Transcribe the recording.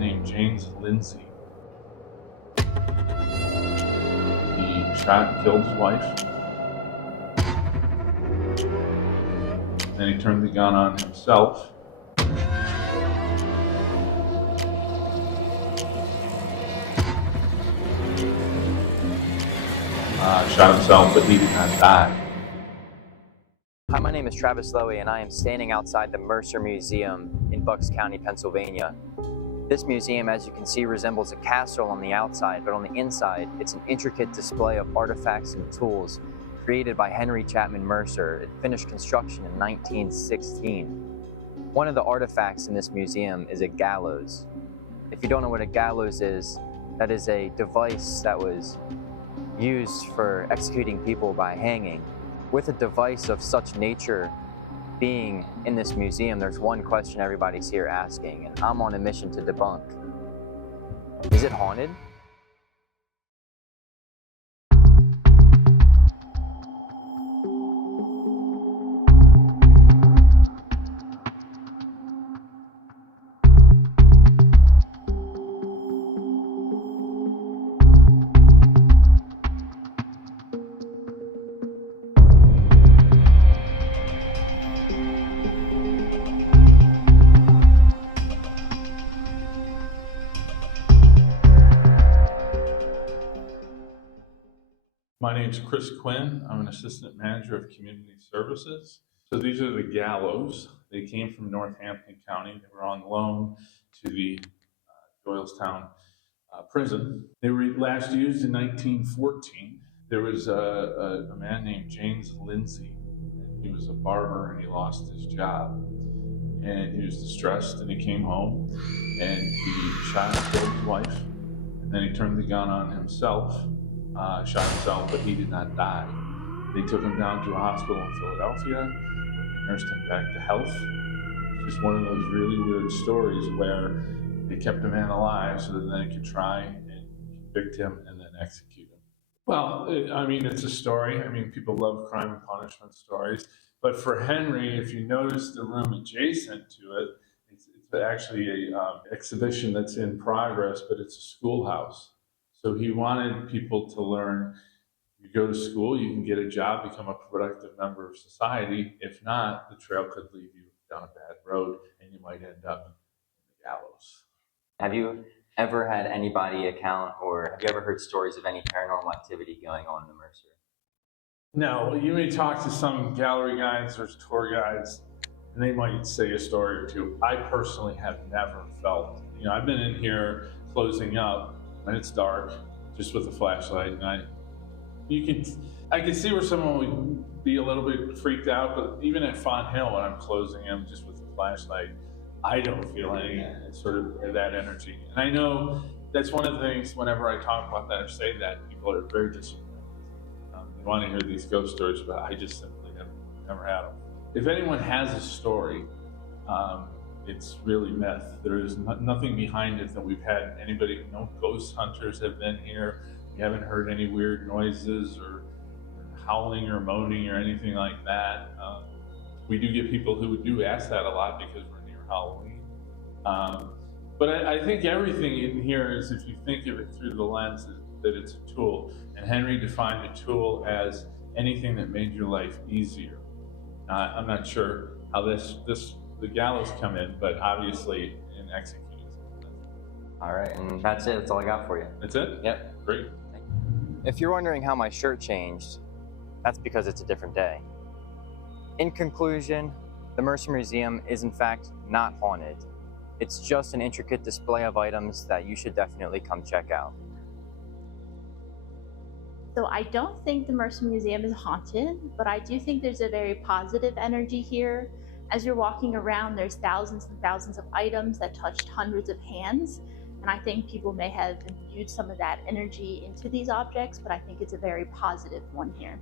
named James Lindsay. He shot and killed his wife. Then he turned the gun on himself. Shot himself, but he did not die. Hi, my name is Travis Loewe, and I am standing outside the Mercer Museum in Bucks County, Pennsylvania. This museum, as you can see, resembles a castle on the outside, but on the inside, it's an intricate display of artifacts and tools created by Henry Chapman Mercer. It finished construction in 1916. One of the artifacts in this museum is a gallows. If you don't know what a gallows is, that is a device that was used for executing people by hanging. With a device of such nature being in this museum, there's one question everybody's here asking, and I'm on a mission to debunk. Is it haunted? My name is Chris Quinn. I'm an assistant manager of community services. So these are the gallows. They came from Northampton County. They were on loan to the Doylestown prison. They were last used in 1914. There was a man named James Lindsay. He was a barber and he lost his job. And he was distressed and he came home and he shot and killed his wife. And then he turned the gun on himself. Shot himself, but he did not die. They took him down to a hospital in Philadelphia. They nursed him back to health. It's just one of those really weird stories where they kept a man alive so that they could try and convict him and then execute him. Well, I mean, it's a story. I mean, people love crime and punishment stories. But for Henry, if you notice the room adjacent to it, it's actually an exhibition that's in progress, but it's a schoolhouse. So he wanted people to learn, you go to school, you can get a job, become a productive member of society. If not, the trail could lead you down a bad road and you might end up in the gallows. Have you ever had anybody account, or have you ever heard stories of any paranormal activity going on in the Mercer? No, you may talk to some gallery guides or tour guides, and they might say a story or two. I personally have never felt, I've been in here closing up when it's dark, just with a flashlight, and I can see where someone would be a little bit freaked out, but even at Font Hill, when I'm closing them just with a flashlight, I don't feel any sort of that energy. And I know that's one of the things whenever I talk about that or say that, people are very disappointed. They want to hear these ghost stories, but I just simply have never had them. If anyone has a story, it's really myth. There is nothing behind it that we've had anybody, no ghost hunters have been here. We haven't heard any weird noises or howling or moaning or anything like that. We do get people who do ask that a lot because we're near Halloween. But I think everything in here is, if you think of it through the lens, that it's a tool. And Henry defined a tool as anything that made your life easier. I'm not sure how the gallows come in, but obviously in executing. All right, and that's it. That's all I got for you. That's it? Yep. Great. If you're wondering how my shirt changed, that's because it's a different day. In conclusion, the Mercer Museum is in fact not haunted. It's just an intricate display of items that you should definitely come check out. So I don't think the Mercer Museum is haunted, but I do think there's a very positive energy here. As you're walking around, there's thousands and thousands of items that touched hundreds of hands. And I think people may have imbued some of that energy into these objects, but I think it's a very positive one here.